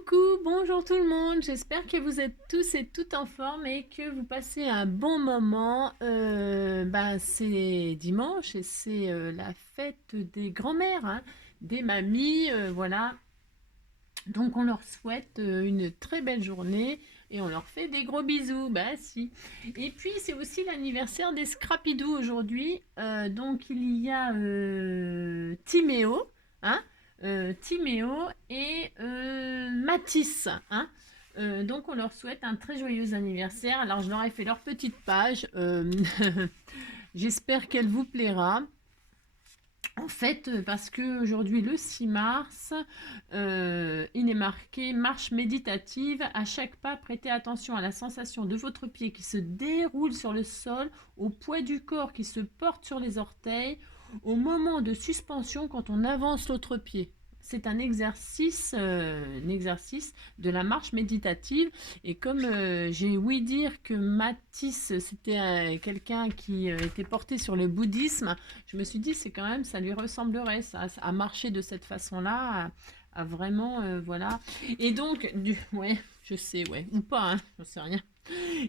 Coucou, bonjour tout le monde, j'espère que vous êtes tous et toutes en forme et que vous passez un bon moment. C'est dimanche et c'est la fête des grands-mères, hein, des mamies, voilà. Donc on leur souhaite une très belle journée et on leur fait des gros bisous, bah si. Et puis c'est aussi l'anniversaire des Scrapidou aujourd'hui, donc il y a Timéo, hein, Timéo et Matisse, hein. Donc on leur souhaite un très joyeux anniversaire. Alors je leur ai fait leur petite page, j'espère qu'elle vous plaira. En fait, parce qu'aujourd'hui, le 6 mars, il est marqué marche méditative. À chaque pas, prêtez attention à la sensation de votre pied qui se déroule sur le sol, au poids du corps qui se porte sur les orteils, au moment de suspension quand on avance l'autre pied. C'est un exercice de la marche méditative. Et comme j'ai ouï dire que Matisse, c'était quelqu'un qui était porté sur le bouddhisme, je me suis dit, c'est quand même, ça lui ressemblerait, ça, à marcher de cette façon-là, à vraiment, voilà. Et donc, ouais, je sais, ouais, ou pas, hein, j'en sais rien.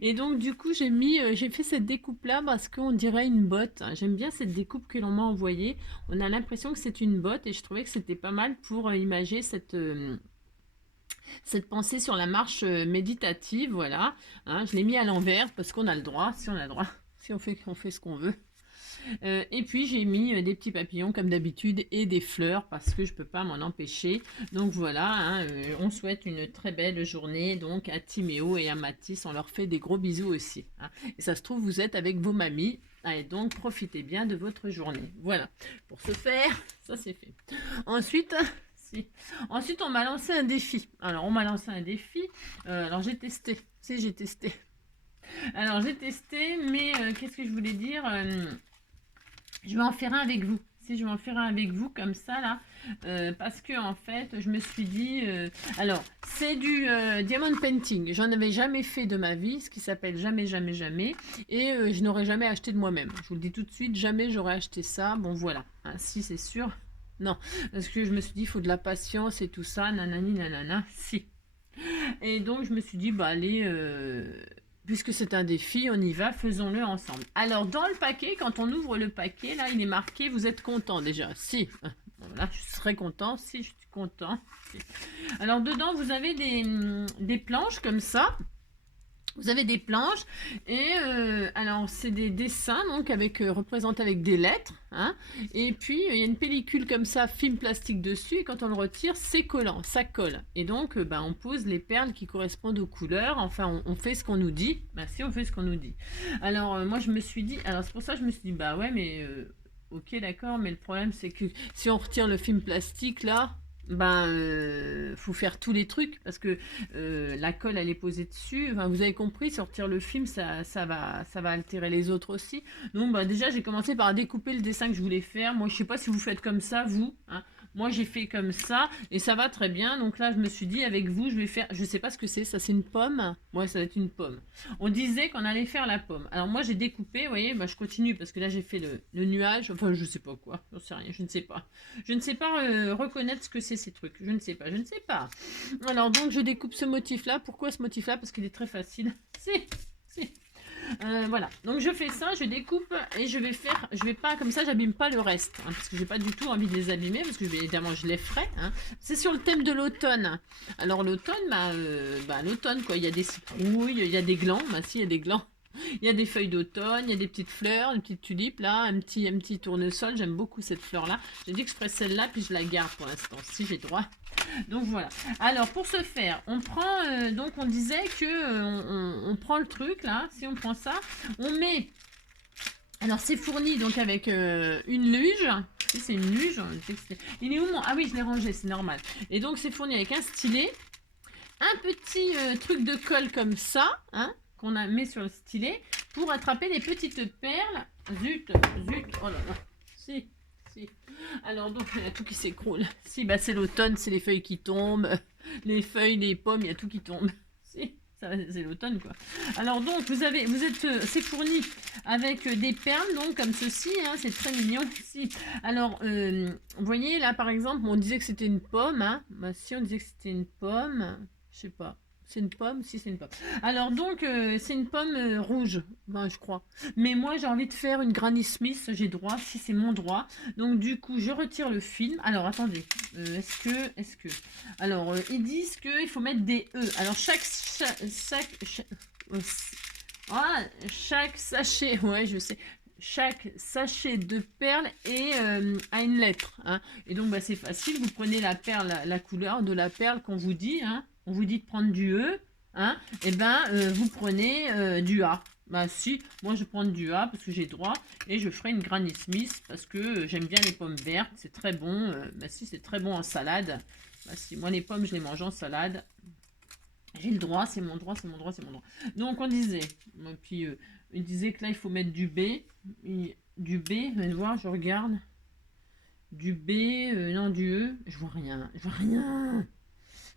Et donc, du coup, j'ai fait cette découpe-là parce qu'on dirait une botte. J'aime bien cette découpe que l'on m'a envoyée. On a l'impression que c'est une botte et je trouvais que c'était pas mal pour imager cette pensée sur la marche méditative, voilà. Hein, je l'ai mis à l'envers parce qu'on a le droit, si on a le droit, si on fait ce qu'on veut. Et puis j'ai mis des petits papillons comme d'habitude et des fleurs parce que je peux pas m'en empêcher. Donc voilà, hein, on souhaite une très belle journée donc à Timéo et à Matisse. On leur fait des gros bisous aussi, hein. Et ça se trouve, vous êtes avec vos mamies. Allez, donc profitez bien de votre journée. Voilà, pour ce faire, ça c'est fait. Ensuite, si. Ensuite, on m'a lancé un défi. Alors, on m'a lancé un défi. Alors, j'ai testé. Si, j'ai testé. Alors, j'ai testé, mais qu'est-ce que je voulais dire je vais en faire un avec vous. Si je vais en faire un avec vous comme ça là, parce que en fait, je me suis dit, alors c'est du diamond painting. J'en avais jamais fait de ma vie, ce qui s'appelle jamais, jamais, jamais, et je n'aurais jamais acheté de moi-même. Je vous le dis tout de suite, jamais j'aurais acheté ça. Bon voilà, hein, si c'est sûr. Non, parce que je me suis dit, il faut de la patience et tout ça, nanani, nanana, si. Et donc, je me suis dit, bah allez, puisque c'est un défi, on y va, faisons-le ensemble. Alors, dans le paquet, quand on ouvre le paquet, là, il est marqué, vous êtes content déjà. Si, voilà, je serais content, si, je suis content. Si. Alors, dedans, vous avez des planches comme ça. Vous avez des planches et alors c'est des dessins donc avec représentés avec des lettres, hein, et puis il y a une pellicule comme ça, film plastique dessus, et quand on le retire c'est collant, ça colle, et donc on pose les perles qui correspondent aux couleurs, enfin on fait ce qu'on nous dit, si on fait ce qu'on nous dit. Alors moi je me suis dit, alors c'est pour ça que je me suis dit bah ouais mais ok d'accord, mais le problème c'est que si on retire le film plastique là, faut faire tous les trucs parce que la colle elle est posée dessus. Enfin, vous avez compris, sortir le film, ça va altérer les autres aussi. Donc déjà j'ai commencé par découper le dessin que je voulais faire. Moi je sais pas si vous faites comme ça vous, hein. Moi j'ai fait comme ça et ça va très bien. Donc là je me suis dit avec vous je vais faire, je sais pas ce que c'est, ça c'est une pomme. Ouais, ça va être une pomme. On disait qu'on allait faire la pomme. Alors moi j'ai découpé, vous voyez, je continue parce que là j'ai fait le nuage. Enfin je sais pas quoi, j'en sais rien, je ne sais pas. Je ne sais pas reconnaître ce que c'est ces trucs. Je ne sais pas, je ne sais pas. Alors donc je découpe ce motif-là. Pourquoi ce motif-là? Parce qu'il est très facile. Si. Voilà. Donc je fais ça, je découpe et je vais pas comme ça, j'abîme pas le reste, hein, parce que j'ai pas du tout envie de les abîmer, parce que évidemment je les ferai, hein. C'est sur le thème de l'automne. Alors l'automne, l'automne quoi. Il y a des citrouilles, il y a des glands. Si, il y a des glands. Il y a des feuilles d'automne, il y a des petites fleurs, une petite tulipe là, un petit tournesol. J'aime beaucoup cette fleur là. J'ai dit que je ferais celle-là, puis je la garde pour l'instant, si j'ai droit. Donc voilà. Alors pour ce faire, on prend, donc on disait que on prend le truc là, si on prend ça, on met, alors c'est fourni donc avec une luge. Si c'est une luge, il est où mon... Ah oui, je l'ai rangé, c'est normal. Et donc c'est fourni avec un stylet, un petit truc de colle comme ça, hein, qu'on a mis sur le stylet pour attraper les petites perles. Zut, oh là là. Si. Alors donc il y a tout qui s'écroule. Si, c'est l'automne, c'est les feuilles qui tombent, les feuilles, les pommes, il y a tout qui tombe. Si. C'est l'automne, quoi. Alors donc, c'est fourni avec des perles, donc comme ceci, hein, c'est très mignon ici. Alors, vous voyez là, par exemple, on disait que c'était une pomme, hein. Bah, si on disait que c'était une pomme, je sais pas. C'est une pomme, si c'est une pomme. Alors donc, c'est une pomme rouge, ben, je crois. Mais moi, j'ai envie de faire une Granny Smith, j'ai droit, si c'est mon droit. Donc du coup, je retire le film. Alors attendez, est-ce que... Alors, ils disent qu'il faut mettre des E. Alors chaque sachet, ouais, je sais. Chaque sachet de perles a une lettre. Hein. Et donc, bah, c'est facile. Vous prenez la perle, la couleur de la perle qu'on vous dit. Hein. On vous dit de prendre du E. Hein. Et ben, vous prenez du A. Bah si, moi je prends du A parce que j'ai droit. Et je ferai une Granny Smith parce que j'aime bien les pommes vertes. C'est très bon. Bah si, c'est très bon en salade. Bah si, moi les pommes, je les mange en salade. J'ai le droit, c'est mon droit, c'est mon droit, c'est mon droit. Donc on disait, puis il disait que là il faut mettre du B. Du B, vous allez voir, je regarde. Du B, non du E, je vois rien, je vois rien.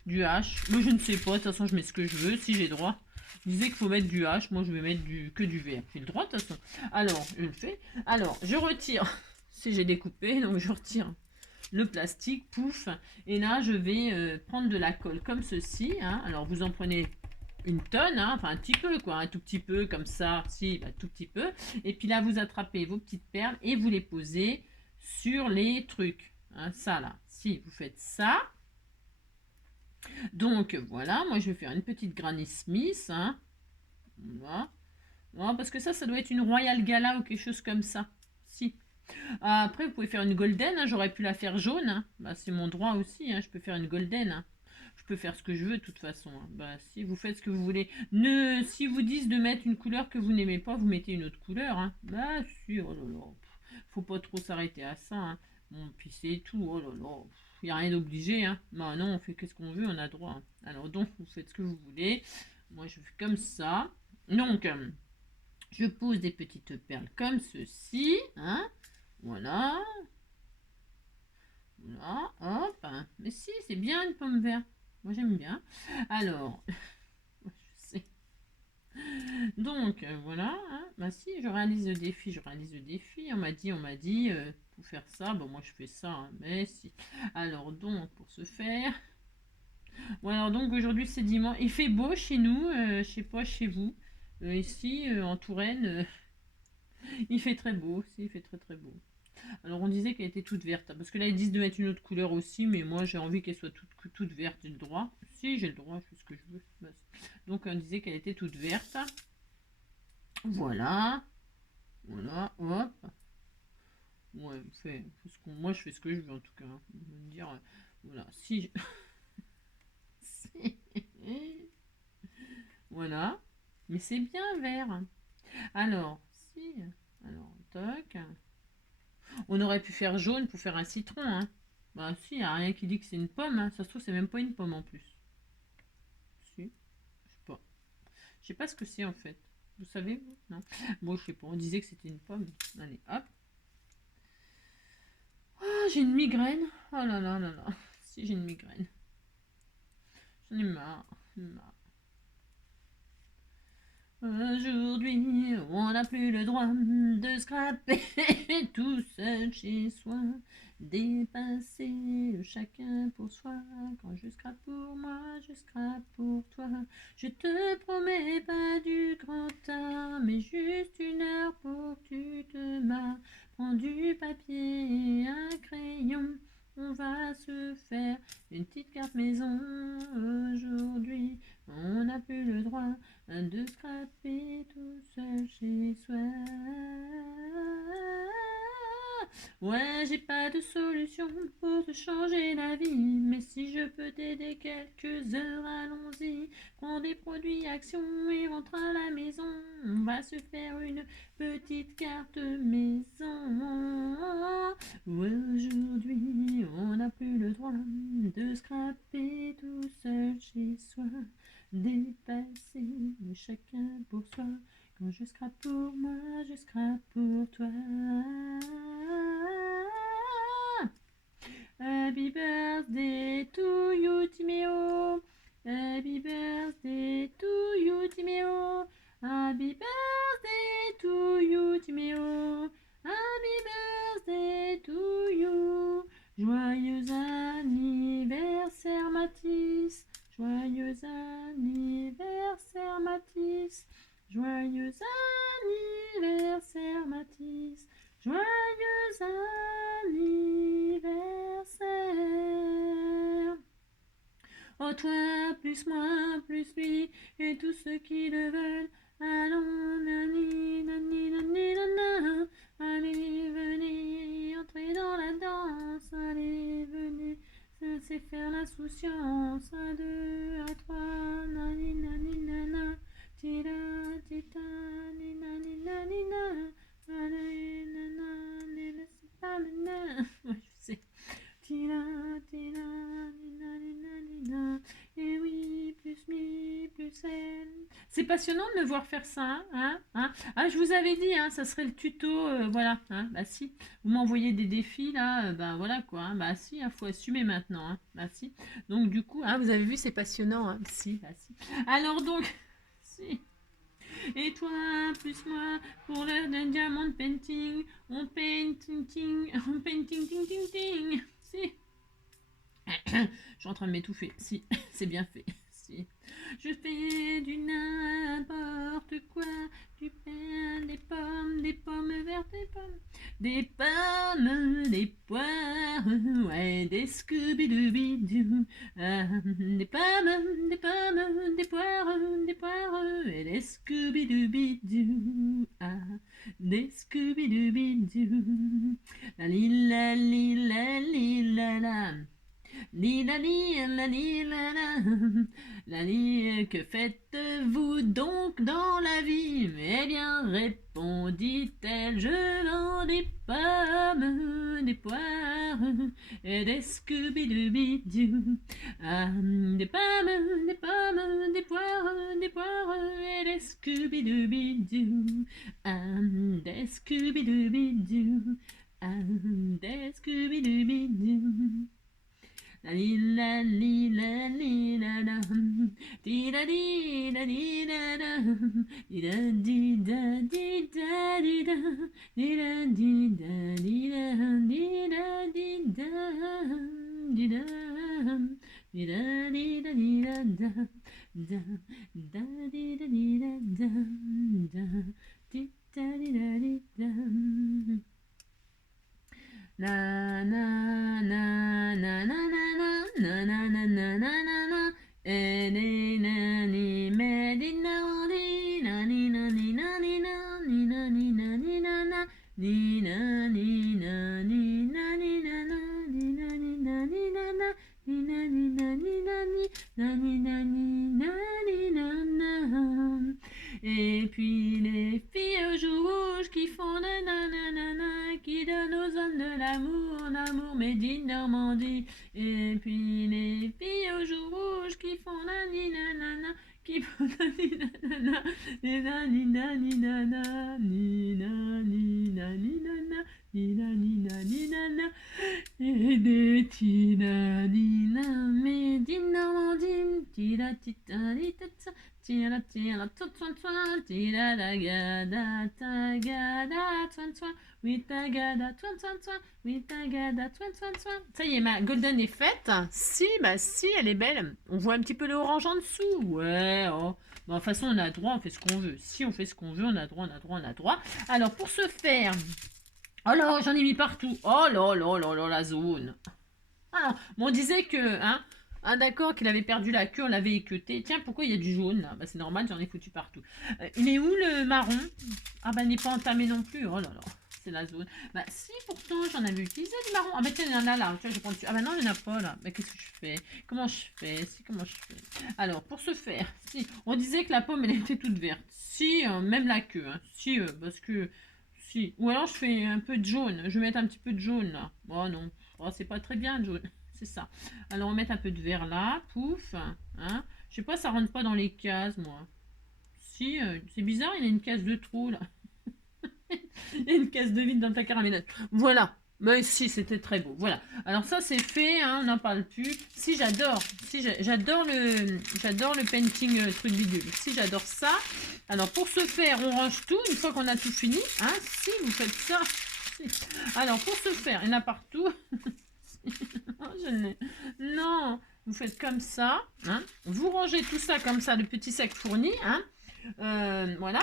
Du H, moi je ne sais pas, de toute façon je mets ce que je veux, si j'ai droit. Il disait qu'il faut mettre du H, moi je vais mettre que du vert. J'ai le droit de toute façon. Alors, je le fais. Alors, je retire, si j'ai découpé, donc je retire le plastique, pouf. Et là, je vais prendre de la colle comme ceci. Hein. Alors, vous en prenez une tonne, hein, enfin un petit peu, quoi, un tout petit peu, comme ça, si, bah, tout petit peu. Et puis là, vous attrapez vos petites perles et vous les posez sur les trucs. Hein, ça, là. Si vous faites ça, donc voilà, moi je vais faire une petite Granny Smith. Hein. Voilà. Voilà, parce que ça doit être une Royal Gala ou quelque chose comme ça. Si. Après, vous pouvez faire une golden. Hein, j'aurais pu la faire jaune. Hein. Bah, c'est mon droit aussi. Hein, je peux faire une golden. Hein. Je peux faire ce que je veux de toute façon. Hein. Bah, si vous faites ce que vous voulez. Si vous disent de mettre une couleur que vous n'aimez pas, vous mettez une autre couleur. Hein. Bah, si. Oh là là. Faut pas trop s'arrêter à ça. Hein. Bon, puis c'est tout. Oh là là. Il n'y a rien d'obligé. Hein. Bah non, on fait qu'est-ce qu'on veut. On a droit. Hein. Alors donc, vous faites ce que vous voulez. Moi, je fais comme ça. Donc, je pose des petites perles comme ceci. Hein. Voilà. Voilà, hop. Hein. Mais si, c'est bien une pomme verte. Moi, j'aime bien. Alors, je sais. Donc, voilà. Hein. Bah si, je réalise le défi, je réalise le défi. On m'a dit, pour faire ça. Bon, moi, je fais ça. Hein. Mais si. Alors, donc, pour ce faire... Bon, alors, donc, aujourd'hui, c'est dimanche. Il fait beau chez nous. Je sais pas, chez vous. Ici, en Touraine, il fait très beau. Si, il fait très, très beau. Alors on disait qu'elle était toute verte, parce que là ils disent de mettre une autre couleur aussi, mais moi j'ai envie qu'elle soit toute verte, j'ai le droit. Si j'ai le droit, je fais ce que je veux. Donc on disait qu'elle était toute verte. Voilà. Voilà, hop. Ouais, moi je fais ce que je veux en tout cas. Hein. Vous me dire, voilà, si... voilà. Mais c'est bien vert. Alors, si... Alors, toc... On aurait pu faire jaune pour faire un citron, hein. Bah si, il n'y a rien qui dit que c'est une pomme, hein. Ça se trouve, c'est même pas une pomme en plus. Si, je sais pas. Je sais pas ce que c'est en fait. Vous savez, vous? Non. Bon, je sais pas, on disait que c'était une pomme. Allez, hop. Ah, j'ai une migraine. Oh là là là là. Si, j'ai une migraine. J'en ai marre. Aujourd'hui, on n'a plus le droit de scraper tout seul chez soi, dépasser chacun pour soi. Quand je scrape pour moi, je scrape pour toi. Je te promets pas du grand art, mais juste une heure pour que tu te marres. Prends du papier et un crayon, on va se faire une petite carte maison. Aujourd'hui, on n'a plus le droit de scraper tout seul chez soi. Ouais, j'ai pas de solution pour te changer la vie, mais si je peux t'aider quelques heures, allons-y. Prends des produits Action et rentre à la maison. On va se faire une petite carte maison. Aujourd'hui, on n'a plus le droit de scraper tout seul chez soi. Dépasser chacun pour soi. Quand je scrape pour moi, je scrape pour toi. Happy birthday to you, Timéo. Happy birthday to Mathis. Joyeux anniversaire Mathis. Joyeux anniversaire Mathis. Joyeux anniversaire. Oh toi, plus moi, plus lui, et tous ceux qui le veulent. Allons, nani, nani, nani, nana. Allez, venez, entrez dans la danse. Allez, venez, c'est faire l'insouciance. À deux, à trois, nani, nani, nana. Tira, tita, ni, nani, nani, nana. Allez, nana, ne laissez pas maintenant. Ouais, je sais. Tira, tira, ni, nani, nani, nana. Et oui, plus mi, plus elle. C'est passionnant de me voir faire ça, hein, hein. Ah, je vous avais dit, hein, ça serait le tuto, voilà, hein, bah si. Vous m'envoyez des défis, là, bah voilà, quoi, hein, bah si, il faut assumer maintenant, hein, bah si. Donc, du coup, hein, vous avez vu, c'est passionnant, hein, si, bah si. Alors, donc, si. Et toi, plus moi, pour l'heure d'un diamond painting, on painting, on painting, ting, ting, ting, si. Je suis en train de m'étouffer. Si, c'est bien fait. Si. Je fais du n'importe quoi. Du pain, des pommes vertes, des pommes, des poires, ouais, des Scooby-Dooby-Doo. Des pommes, des poires, et des Scooby-Dooby-Doo. Des Scooby-Dooby-Doo. La li la li la li la la. Lila, lila, lila, la, que faites-vous donc dans la vie? Eh bien, répondit-elle, je vends des pommes, des poires et des Scooby-Dooby-Doo. Des pommes, des poires et des Scooby-Dooby-Doo. Des Scooby-Dooby-Doo. Des Scooby-Dooby-Doo. La li la li la li la la, di da di da di da da, di da di da di da di da, di da di da di da, di da di da, di da, di da di da di da da, da da di da di da da, da di da di da di da. Na na na na na na na na na na na na na. Ni na ni me di na ni na ni na ni na ni na ni na ni na ni na na ni na ni na ni na ni na na ni na ni na ni na na ni na ni na ni na ni na ni na ni na ni na na. Et puis les filles aux joues rouges qui font nanana, qui donnent aux hommes de l'amour made in Normandie. Et puis les filles aux joues rouges qui font naninana, qui font naninana, et naninana, ninaninana, ninaninana, et des tinanina, made in Normandie, tira tita tita. Tira tira tira tira da gada ta gada twan oui ta gada twan oui ta gada twan. Ça y est, ma golden est faite. Si, bah si, elle est belle. On voit un petit peu le orange en dessous. Ouais, oh. Bon, de toute façon, on a droit, on fait ce qu'on veut. Si on fait ce qu'on veut, on a droit. Alors, pour ce faire... Oh là, j'en ai mis partout. Oh là là là là, la zone. Alors, bon, on disait que... Hein, ah d'accord, qu'il avait perdu la queue, on l'avait équeuté. Tiens, pourquoi il y a du jaune là? Bah c'est normal, j'en ai foutu partout. Il est où le marron? Ah bah il n'est pas entamé non plus. Oh là là, c'est la zone. Bah si, pourtant j'en avais utilisé du marron. Ah bah tiens, il y en a là. Tiens, je prends dessus. Ah bah non, il n'y en a pas là. Mais qu'est-ce que je fais? Comment je fais? Alors, pour ce faire, si, on disait que la pomme elle était toute verte. Si, même la queue. Hein. Si, parce que... Si. Ou alors je fais un peu de jaune. Je vais mettre un petit peu de jaune là. Oh non, oh, c'est pas très bien le jaune. C'est ça. Alors, on va mettre un peu de vert là. Pouf. Hein. Je sais pas, ça rentre pas dans les cases, moi. Si, c'est bizarre, il y a une case de trop, là. Il y a une case de vide dans le placard à ménage. Voilà. Mais si, c'était très beau. Voilà. Alors, ça, c'est fait. Hein, on n'en parle plus. Si, j'adore. Si, j'adore le painting truc bidule. Si, j'adore ça. Alors, pour ce faire, on range tout. Une fois qu'on a tout fini. Hein, si, vous faites ça. Si. Alors, pour ce faire, il y en a partout. Non, vous faites comme ça, hein. Vous rangez tout ça comme ça, le petit sac fourni, hein. Voilà.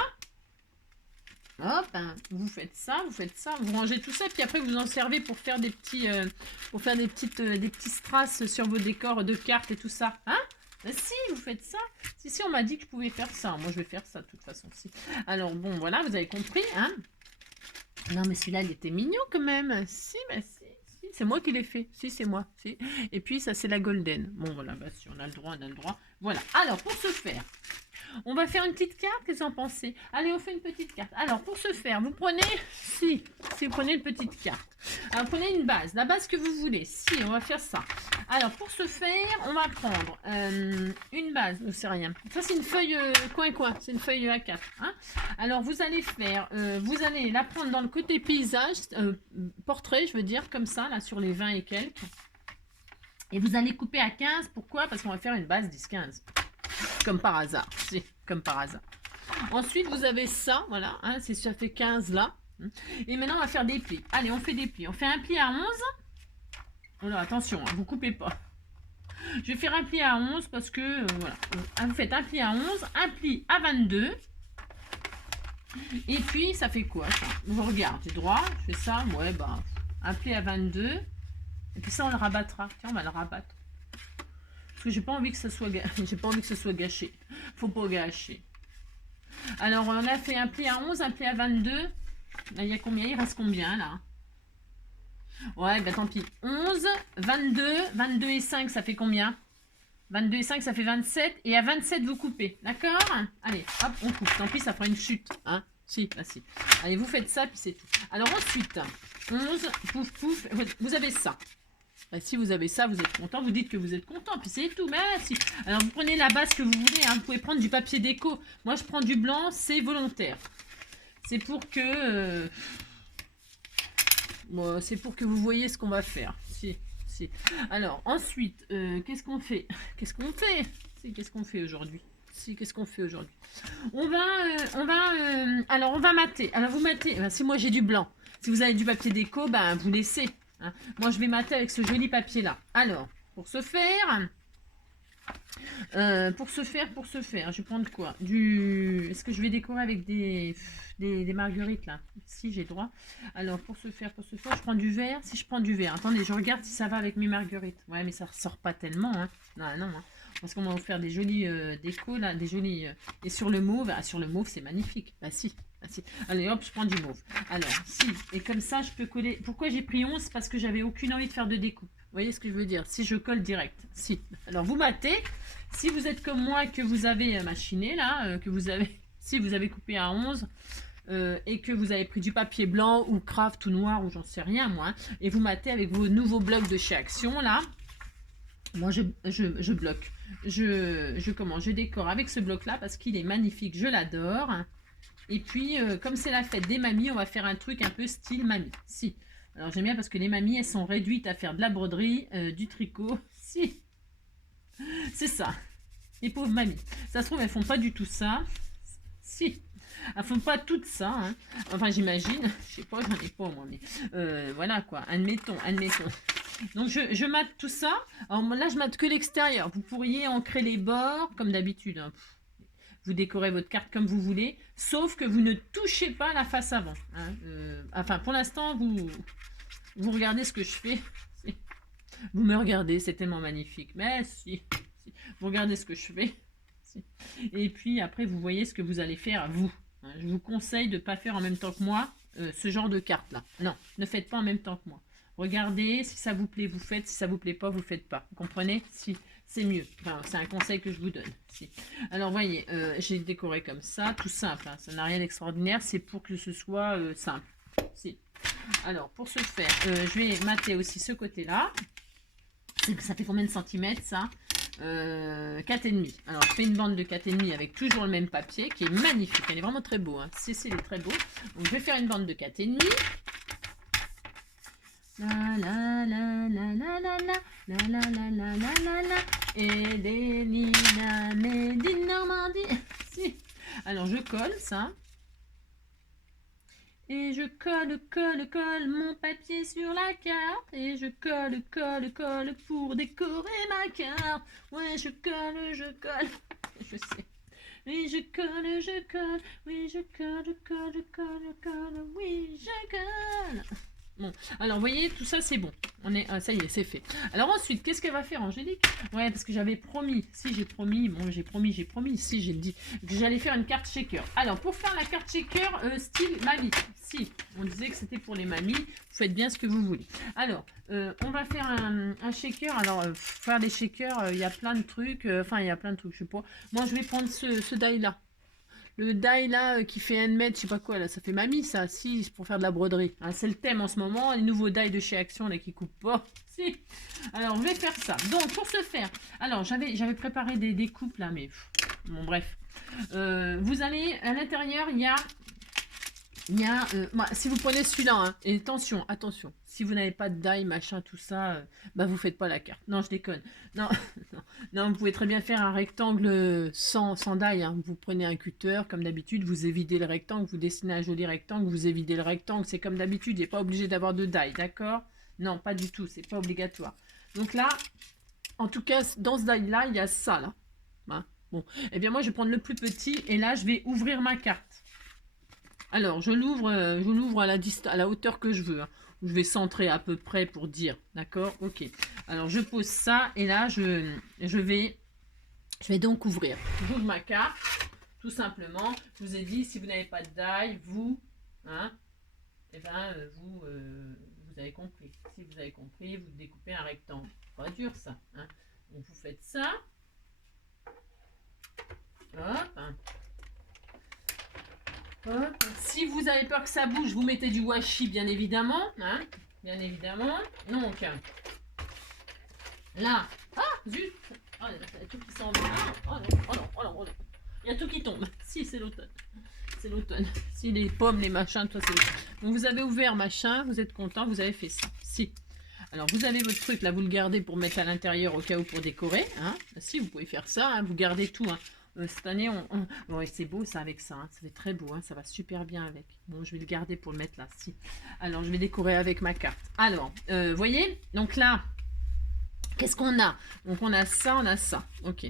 Hop, hein. Vous faites ça, vous rangez tout ça, puis après vous en servez pour faire des petits, des petits strass sur vos décors de cartes et tout ça, hein. Ben si, vous faites ça. Si, on m'a dit que je pouvais faire ça. Moi, je vais faire ça de toute façon. Si. Alors, bon, voilà, vous avez compris, hein. Non, mais celui-là, il était mignon quand même. Si, ben si. C'est moi qui l'ai fait. Si, c'est moi. Si. Et puis, ça, c'est la golden. Bon, voilà, bah, si on a le droit, on a le droit. Voilà. Alors, pour ce faire, on va faire une petite carte. Qu'est-ce que vous en pensez? Allez, on fait une petite carte. Alors, pour ce faire, vous prenez... Si vous prenez une petite carte. Alors, prenez une base. La base que vous voulez. Si, on va faire ça. Alors, pour ce faire, on va prendre une base. Je sais rien. Ça, c'est une feuille coin-coin. C'est une feuille A4. Hein. Alors, vous allez faire... vous allez la prendre dans le côté paysage. Portrait, je veux dire, comme ça, là, sur les 20 et quelques. Et vous allez couper à 15. Pourquoi? Parce qu'on va faire une base 10-15. Comme par hasard. Si, comme par hasard. Ensuite, vous avez ça. Voilà. Hein, ça fait 15 là. Et maintenant, on va faire des plis. Allez, on fait des plis. On fait un pli à 11. Alors, attention, hein, vous coupez pas. Je vais faire un pli à 11 parce que, voilà. Vous faites un pli à 11, un pli à 22. Et puis, ça fait quoi, ça? Vous regardez droit, je fais ça. Ouais, bah, un pli à 22. Et puis ça, on le rabattra. Tiens, on va le rabattre. Parce que j'ai pas envie que ça soit, j'ai pas envie que ce soit gâché. Faut pas gâcher. Alors, on a fait un pli à 11, un pli à 22. Là, il y a combien? Il reste combien, là? Ouais, bah tant pis. 11, 22, 22 et 5, ça fait combien? 22 et 5, ça fait 27. Et à 27, vous coupez. D'accord? Allez, hop, on coupe. Tant pis, ça fera une chute. Hein? Si, bah si. Allez, vous faites ça, puis c'est tout. Alors ensuite, 11, pouf, pouf, vous avez ça. Bah, si vous avez ça, vous êtes content. Vous dites que vous êtes content, puis c'est tout. Bah si. Alors, vous prenez la base que vous voulez. Hein. Vous pouvez prendre du papier déco. Moi, je prends du blanc. C'est volontaire. C'est pour que... Bon, c'est pour que vous voyez ce qu'on va faire. Si. Alors, ensuite, qu'est-ce qu'on fait? Qu'est-ce qu'on fait? Qu'est-ce qu'on fait aujourd'hui? Qu'est-ce qu'on fait aujourd'hui? On va mater. Alors, vous matez. Ben, si moi, j'ai du blanc. Si vous avez du papier déco, ben, vous laissez. Hein. Moi, je vais mater avec ce joli papier-là. Alors, pour ce faire... pour ce faire, je vais prendre quoi? Est-ce que je vais décorer avec des marguerites là? Si j'ai droit. Alors pour ce faire, je prends du vert. Si je prends du vert, attendez, je regarde si ça va avec mes marguerites. Ouais, mais ça ressort pas tellement. Hein. Non, hein. Parce qu'on va vous faire des jolis décos là, des jolis. Et sur le mauve, sur le mauve c'est magnifique. Bah si. Allez hop, je prends du mauve. Alors, si, et comme ça je peux coller. Pourquoi j'ai pris 11? Parce que j'avais aucune envie de faire de découpe. Vous voyez ce que je veux dire? Si je colle direct. Si. Alors vous matez. Si vous êtes comme moi, que vous avez machiné là, si vous avez coupé à 11 et que vous avez pris du papier blanc ou craft ou noir ou j'en sais rien moi, hein, et vous matez avec vos nouveaux blocs de chez Action là. Moi je bloque. Je décore avec ce bloc là parce qu'il est magnifique, je l'adore. Et puis comme c'est la fête des mamies, on va faire un truc un peu style mamie. Si. Alors j'aime bien parce que les mamies elles sont réduites à faire de la broderie, du tricot. Si. C'est ça. Les pauvres mamies. Ça se trouve, elles font pas du tout ça. Si. Elles font pas tout ça. Hein. Enfin, j'imagine. Je sais pas, j'en ai pas moi. Mais voilà quoi. Admettons. Donc, je mate tout ça. Alors là, je mate que l'extérieur. Vous pourriez ancrer les bords, comme d'habitude. Hein. Vous décorez votre carte comme vous voulez. Sauf que vous ne touchez pas la face avant. Hein. Enfin, pour l'instant, vous regardez ce que je fais. Vous me regardez, c'est tellement magnifique. Mais si. Vous regardez ce que je fais. Si. Et puis après, vous voyez ce que vous allez faire, vous. Hein, je vous conseille de ne pas faire en même temps que moi ce genre de carte-là. Non, ne faites pas en même temps que moi. Regardez, si ça vous plaît, vous faites. Si ça vous plaît pas, vous faites pas. Vous comprenez? Si, c'est mieux. Enfin, c'est un conseil que je vous donne. Si. Alors, voyez, j'ai décoré comme ça, tout simple. Hein, ça n'a rien d'extraordinaire. C'est pour que ce soit simple. Si. Alors, pour ce faire, je vais mater aussi ce côté-là. Ça fait combien de centimètres ça? 4,5. Alors je fais une bande de 4,5 avec toujours le même papier qui est magnifique. Elle est vraiment très beau. Hein. Il est très beau. Donc je vais faire une bande de 4,5. La la la la la la la la la la la la la la et des Nina Made in Normandie. Si. Alors je colle ça. Et je colle mon papier sur la carte. Et je colle pour décorer ma carte. Ouais, je colle. Je sais. Oui, je colle. Oui, je colle. Oui, je colle. Bon, alors vous voyez, tout ça c'est bon. Ça y est, c'est fait. Alors ensuite, qu'est-ce qu'elle va faire, Angélique? Ouais, parce que j'avais promis, si j'ai promis, si j'ai dit que j'allais faire une carte shaker. Alors pour faire la carte shaker style mamie, si on disait que c'était pour les mamies, vous faites bien ce que vous voulez. Alors, on va faire un shaker. Alors, faire des shakers, il y a plein de trucs. Enfin, il y a plein de trucs, je sais pas. Moi, je vais prendre ce die là. Le die là qui fait 1 mètre, je sais pas quoi là, ça fait mamie ça, si, c'est pour faire de la broderie. Hein, c'est le thème en ce moment, les nouveaux die de chez Action là qui coupent pas. Si. Alors on va faire ça. Donc pour ce faire, alors j'avais préparé des coupes là, mais bon bref. Vous allez, à l'intérieur, si vous prenez celui-là, hein, et attention, si vous n'avez pas de die, machin, tout ça, bah vous faites pas la carte. Non, je déconne. Non, non, vous pouvez très bien faire un rectangle sans die. Hein. Vous prenez un cutter, comme d'habitude, vous évidez le rectangle, vous dessinez un joli rectangle, vous évidez le rectangle, c'est comme d'habitude, il n'est pas obligé d'avoir de die, d'accord? Non, pas du tout, c'est pas obligatoire. Donc là, en tout cas, dans ce die-là, il y a ça, là. Hein. Bon, eh bien moi, je vais prendre le plus petit, et là, je vais ouvrir ma carte. Alors, je l'ouvre à la hauteur que je veux. Hein. Je vais centrer à peu près pour dire. D'accord? Ok. Alors, je pose ça et là, je vais donc ouvrir. J'ouvre ma carte, tout simplement. Je vous ai dit, si vous n'avez pas de die, vous, hein, eh ben, vous avez compris. Si vous avez compris, vous découpez un rectangle. Pas dur, ça. Hein. Donc, vous faites ça. Hop. Hein. Hop. Si vous avez peur que ça bouge, vous mettez du washi, bien évidemment. Hein, bien évidemment. Donc, là. Ah, zut. Oh, il y a tout qui s'en va. Oh non. Il y a tout qui tombe. Si, c'est l'automne. C'est l'automne. Si, les pommes, les machins, toi, c'est l'automne. Donc, vous avez ouvert machin, vous êtes content, vous avez fait ça. Si. Alors, vous avez votre truc, là, vous le gardez pour mettre à l'intérieur au cas où pour décorer. Hein. Si, vous pouvez faire ça, hein, vous gardez tout. Hein. Cette année, ouais, c'est beau ça avec ça, hein. Ça fait très beau, hein. Ça va super bien avec. Bon, je vais le garder pour le mettre là. Si. Alors, je vais décorer avec ma carte. Alors, voyez, donc là, qu'est-ce qu'on a? Donc, on a ça. Ok.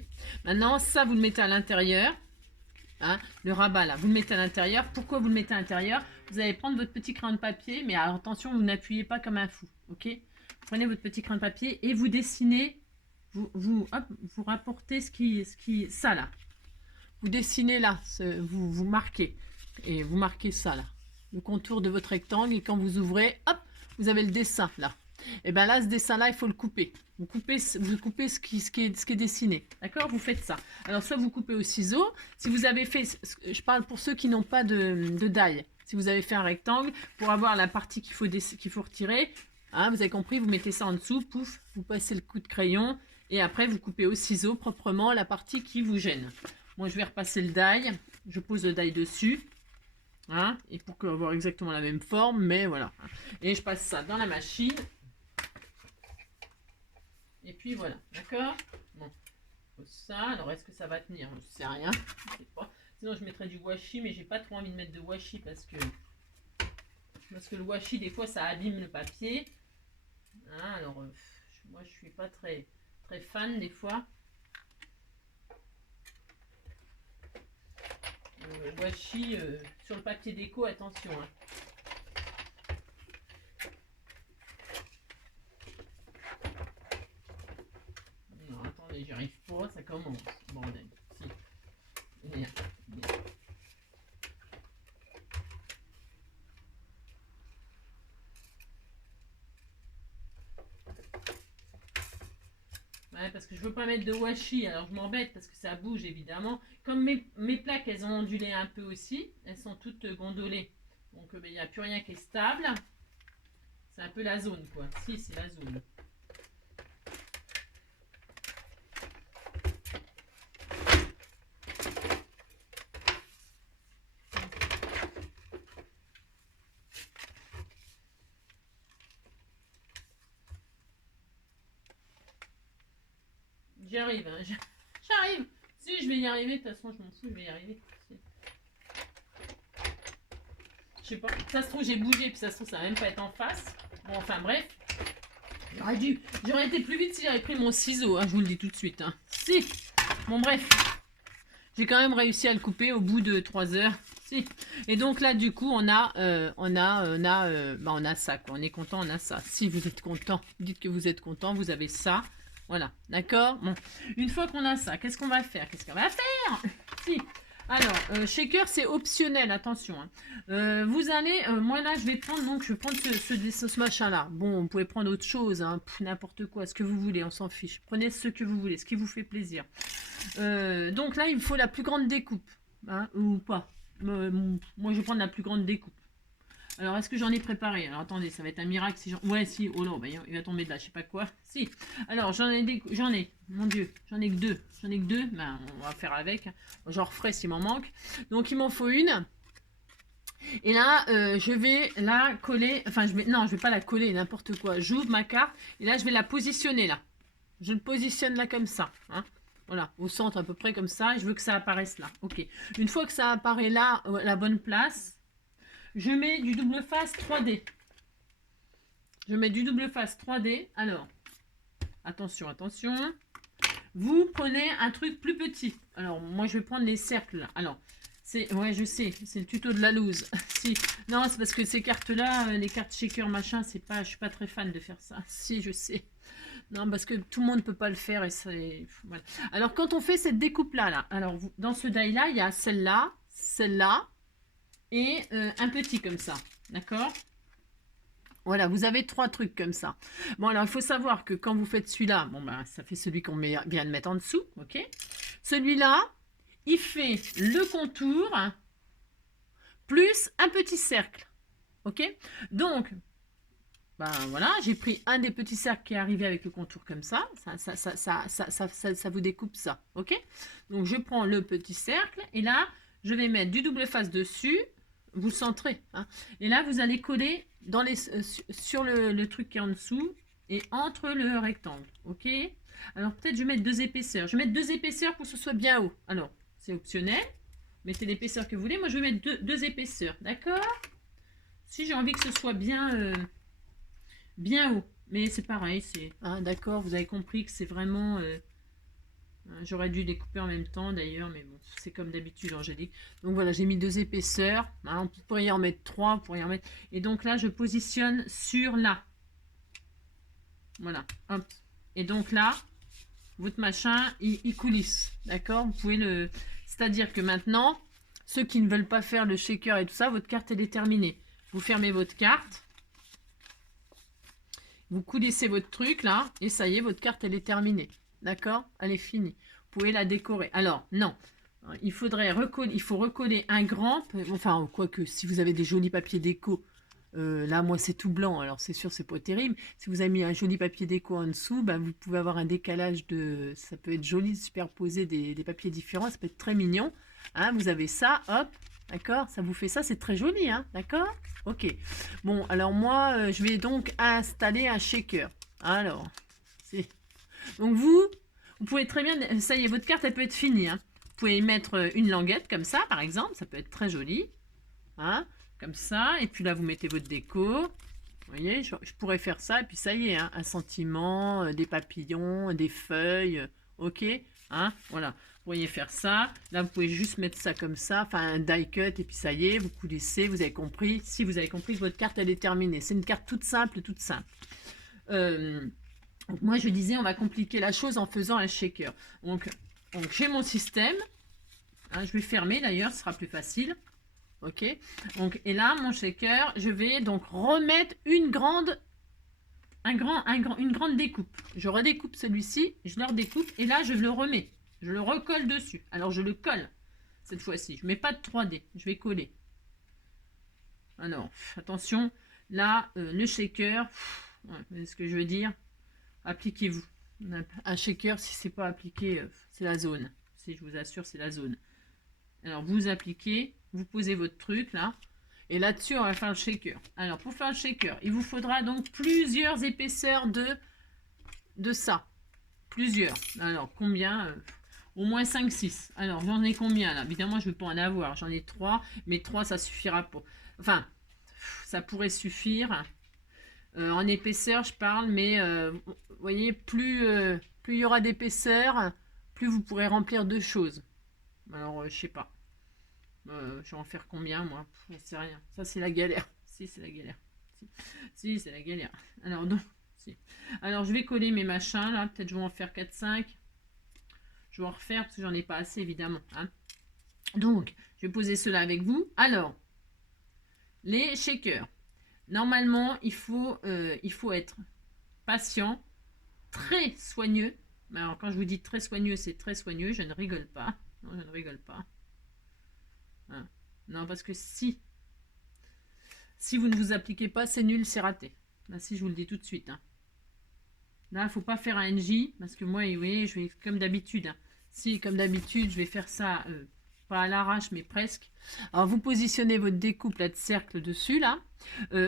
Maintenant, ça, vous le mettez à l'intérieur. Hein, le rabat là, vous le mettez à l'intérieur. Pourquoi vous le mettez à l'intérieur? Vous allez prendre votre petit crayon de papier, mais alors, attention, vous n'appuyez pas comme un fou. Ok? Prenez votre petit crayon de papier et vous dessinez, vous rapportez ça là. Vous dessinez là, vous marquez. Et vous marquez ça là. Le contour de votre rectangle. Et quand vous ouvrez, hop, vous avez le dessin là. Et bien là, ce dessin-là, il faut le couper. Vous coupez ce qui est dessiné. D'accord? Vous faites ça. Alors, soit vous coupez au ciseau. Si vous avez fait, je parle pour ceux qui n'ont pas de die. Si vous avez fait un rectangle, pour avoir la partie qu'il faut retirer, hein, vous avez compris, vous mettez ça en dessous, pouf, vous passez le coup de crayon. Et après, vous coupez au ciseau proprement la partie qui vous gêne. Moi, je vais repasser le die. Je pose le die dessus. Hein, et pour avoir exactement la même forme, mais voilà. Et je passe ça dans la machine. Et puis voilà, d'accord? Bon, ça, alors est-ce que ça va tenir? Je sais rien, je sais pas. Sinon je mettrais du washi, mais j'ai pas trop envie de mettre de washi parce que le washi des fois ça abîme le papier. Hein, alors moi je suis pas très fan des fois. Washi sur le papier déco, attention. Hein. Non, attendez, j'y arrive pas, ça commence. Bordel. Si. Bien. Ouais, parce que je veux pas mettre de washi, alors je m'embête parce que ça bouge évidemment. Comme mes plaques, elles ont ondulé un peu aussi, elles sont toutes gondolées. Donc il n'y a plus rien qui est stable. C'est un peu la zone quoi. Si, c'est la zone. J'y arrive, hein. J'arrive. Si, je vais y arriver, de toute façon, je m'en fous, je vais y arriver. Si. sais pas. Ça se trouve, j'ai bougé, puis ça se trouve, ça va même pas être en face. Bon, enfin, bref. J'aurais été plus vite si j'avais pris mon ciseau, hein, je vous le dis tout de suite. Hein. Si. Bon, bref. J'ai quand même réussi à le couper au bout de 3 heures. Si. Et donc là, du coup, on a ça, quoi. On est content, on a ça. Si vous êtes content, dites que vous êtes content, vous avez ça. Voilà, d'accord. Bon, une fois qu'on a ça, qu'est-ce qu'on va faire? Qu'est-ce qu'on va faire? Si. Alors, shaker, c'est optionnel, attention. Hein. Vous allez, moi là, je vais prendre ce machin-là. Bon, vous pouvez prendre autre chose, hein, n'importe quoi, ce que vous voulez, on s'en fiche. Prenez ce que vous voulez, ce qui vous fait plaisir. Donc là, il me faut la plus grande découpe, hein, ou pas. Moi, je vais prendre la plus grande découpe. Alors, est-ce que j'en ai préparé? Alors, attendez, ça va être un miracle si j'en... Ouais, si, oh là, bah, il va tomber de là, je sais pas quoi. Si. Alors, mon Dieu, j'en ai que deux. Ben, on va faire avec. J'en referai s'il m'en manque. Donc, il m'en faut une. Et là, je vais la coller. Enfin, non, je vais pas la coller, n'importe quoi. J'ouvre ma carte. Et là, je vais la positionner là. Je le positionne là comme ça. Hein. Voilà, au centre à peu près comme ça. Je veux que ça apparaisse là. Ok. Une fois que ça apparaît là, à la bonne place, je mets du double face 3D. Je mets du double face 3D. Alors, attention, attention. Vous prenez un truc plus petit. Alors, moi, je vais prendre les cercles. Là. Alors, ouais, je sais, c'est le tuto de la loose. Si. Non, c'est parce que ces cartes-là, les cartes shaker, machin, je suis pas très fan de faire ça. Si, je sais. Non, parce que tout le monde ne peut pas le faire. Et voilà. Alors, quand on fait cette découpe-là, alors, dans ce die-là, il y a celle-là, et un petit comme ça, d'accord? Voilà, vous avez 3 trucs comme ça. Bon, alors, il faut savoir que quand vous faites celui-là, bon, ben, ça fait celui qu'on vient de mettre en dessous, ok? Celui-là, il fait le contour plus un petit cercle, ok? Donc, ben voilà, j'ai pris un des petits cercles qui est arrivé avec le contour comme ça. Ça vous découpe ça, ok? Donc, je prends le petit cercle et là, je vais mettre du double face dessus. Vous centrez. Hein. Et là, vous allez coller sur le truc qui est en dessous et entre le rectangle. Ok? Alors, peut-être je vais mettre 2 épaisseurs. Je vais mettre 2 épaisseurs pour que ce soit bien haut. Alors, c'est optionnel. Mettez l'épaisseur que vous voulez. Moi, je vais mettre 2 épaisseurs. D'accord? Si j'ai envie que ce soit bien haut. Mais c'est pareil. Hein, d'accord, vous avez compris que c'est vraiment... J'aurais dû les couper en même temps d'ailleurs, mais bon, c'est comme d'habitude, Angélique. Donc voilà, j'ai mis 2 épaisseurs. Hein, on pourrait y en mettre 3, on pourrait y en mettre... Et donc là, je positionne sur là. Voilà, hop. Et donc là, votre machin, il coulisse. D'accord? Vous pouvez le... C'est-à-dire que maintenant, ceux qui ne veulent pas faire le shaker et tout ça, votre carte, elle est terminée. Vous fermez votre carte. Vous coulissez votre truc là, et ça y est, votre carte, elle est terminée. D'accord? Elle est finie. Vous pouvez la décorer. Alors, non. Il faut recoller un grand... Enfin, quoique, si vous avez des jolis papiers déco, là, moi, c'est tout blanc. Alors, c'est sûr, c'est pas terrible. Si vous avez mis un joli papier déco en dessous, ben, vous pouvez avoir un décalage de... Ça peut être joli de superposer des papiers différents. Ça peut être très mignon. Hein, vous avez ça, hop. D'accord? Ça vous fait ça, c'est très joli. Hein, d'accord? Ok. Bon, alors moi, je vais donc installer un shaker. Alors, c'est... Donc vous pouvez très bien, ça y est, votre carte elle peut être finie. Hein. Vous pouvez y mettre une languette comme ça, par exemple, ça peut être très joli. Hein, comme ça, et puis là vous mettez votre déco. Vous voyez, je pourrais faire ça, et puis ça y est, hein, un sentiment, des papillons, des feuilles, ok. Hein, voilà, vous pourriez faire ça. Là vous pouvez juste mettre ça comme ça, enfin un die cut, et puis ça y est, vous coulissez, vous avez compris. Si vous avez compris que votre carte elle est terminée, c'est une carte toute simple, toute simple. Donc moi je disais on va compliquer la chose en faisant un shaker. Donc j'ai mon système. Hein, je vais fermer d'ailleurs, ce sera plus facile. Ok. Donc, et là mon shaker, je vais donc remettre une grande découpe. Je redécoupe celui-ci, je le redécoupe et là je le remets. Je le recolle dessus. Alors je le colle cette fois-ci. Je ne mets pas de 3D, je vais coller. Alors attention, là le shaker, ouais, ce que je veux dire. Appliquez-vous. Un shaker, si c'est pas appliqué, c'est la zone. Si je vous assure, c'est la zone. Alors, vous appliquez, vous posez votre truc là. Et là-dessus, on va faire le shaker. Alors, pour faire le shaker, il vous faudra donc plusieurs épaisseurs de ça. Plusieurs. Alors, combien au moins 5-6. Alors, j'en ai combien là? Évidemment, je ne vais pas en avoir. J'en ai 3. Mais 3, ça suffira pas. Enfin, ça pourrait suffire. En épaisseur, je parle, mais vous voyez, plus il y aura d'épaisseur, plus vous pourrez remplir de choses. Alors, je sais pas. Je vais en faire combien, moi? Je sais rien. Ça, c'est la galère. Si, c'est la galère. Si, c'est la galère. Alors, donc, si. Alors, je vais coller mes machins, là. Peut-être je vais en faire 4-5. Je vais en refaire parce que j'en ai pas assez, évidemment. Hein. Donc, je vais poser cela avec vous. Alors, les shakers. Normalement, il faut être patient, très soigneux. Alors, quand je vous dis très soigneux, c'est très soigneux. Je ne rigole pas. Non, je ne rigole pas. Hein. Non, parce que si vous ne vous appliquez pas, c'est nul, c'est raté. Là, si je vous le dis tout de suite. Hein. Là, il ne faut pas faire un NJ, parce que moi, oui, je vais comme d'habitude. Hein. Si, comme d'habitude, je vais faire ça, pas à l'arrache, mais presque. Alors, vous positionnez votre découpe là, de cercle dessus, là.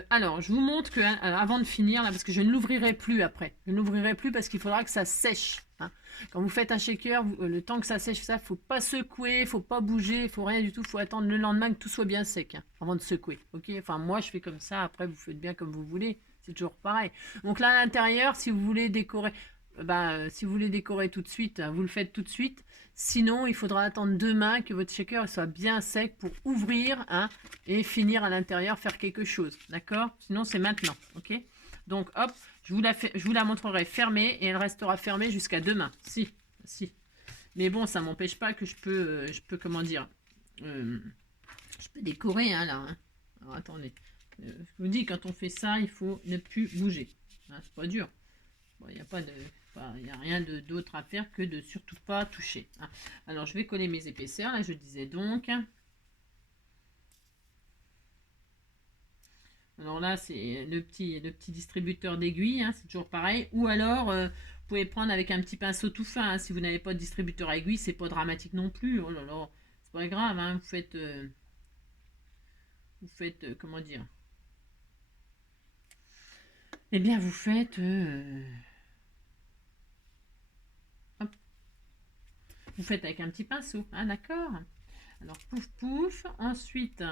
Alors, je vous montre que avant de finir, là, parce que je ne l'ouvrirai plus après. Je ne l'ouvrirai plus parce qu'il faudra que ça sèche. Hein. Quand vous faites un shaker, le temps que ça sèche, ça, faut pas secouer, faut pas bouger, faut rien du tout. Faut attendre le lendemain que tout soit bien sec, hein, avant de secouer. Ok. Enfin, moi, je fais comme ça. Après, vous faites bien comme vous voulez. C'est toujours pareil. Donc là, à l'intérieur, si vous voulez décorer, si vous voulez décorer tout de suite, vous le faites tout de suite. Sinon, il faudra attendre demain que votre shaker soit bien sec pour ouvrir, hein, et finir à l'intérieur, faire quelque chose. D'accord? Sinon, c'est maintenant. Ok? Donc, hop, je vous la montrerai fermée et elle restera fermée jusqu'à demain. Si. Mais bon, ça m'empêche pas que je peux, comment dire, je peux décorer, hein, là. Hein. Alors, attendez. Je vous dis, quand on fait ça, il faut ne plus bouger. Hein, c'est pas dur. Bon, il n'y a pas de... Il n'y a rien d'autre à faire que de surtout pas toucher. Hein. Alors, je vais coller mes épaisseurs. Là, je disais donc. Alors là, c'est le petit distributeur d'aiguilles. Hein, c'est toujours pareil. Ou alors, vous pouvez prendre avec un petit pinceau tout fin. Hein, si vous n'avez pas de distributeur à aiguille, c'est pas dramatique non plus. Oh là là, c'est pas grave. Hein, vous faites comment dire? Eh bien, vous faites... Vous faites avec un petit pinceau, hein, d'accord? Alors, pouf, pouf. Ensuite,